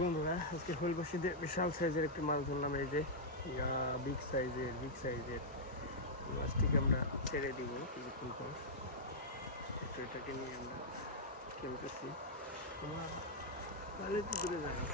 বন্ধুরা, আজকে হোল বসিতে বিশাল সাইজের একটি মাছ ধরলাম, এই যে বিগ সাইজের বিগ সাইজের মাছটিকে আমরা ছেড়ে দিব, কিছুক্ষণ পর। এটাকে নিয়ে আমরা খেলতেছি। আমরা তাহলে একটু দূরে যাবে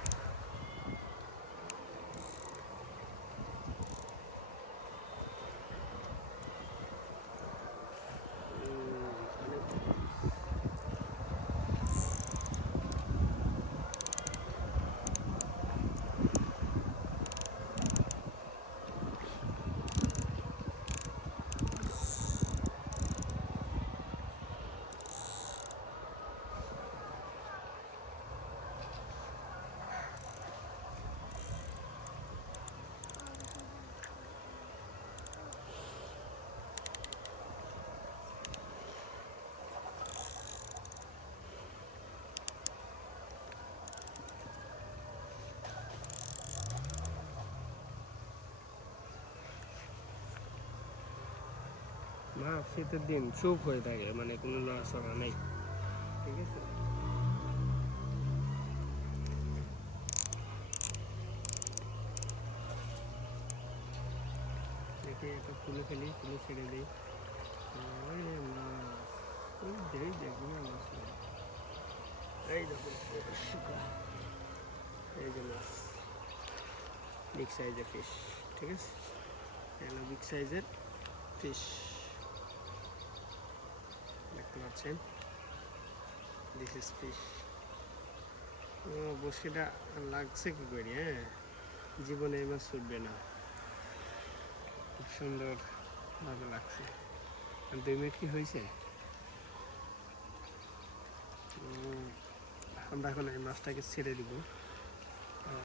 মা শীতের দিন চুপ হয়ে থাকে মানে কোনো নড়াচড়া নেই। ঠিক আছে? এটা মাছ এই এই যে মাছ ফিশ ঠিক আছে? এগুলো বিগ ফিশ পাচ্ছেন দিস ইজ ফিশ ও, বসিটা লাগছে কি করি হ্যাঁ? জীবনে এই মাছ ছুটবে না। খুব সুন্দর ভাবে লাগছে। দুই মিনিট কি হয়েছে? আমরা এখন এই মাছটাকে ছেড়ে দিব।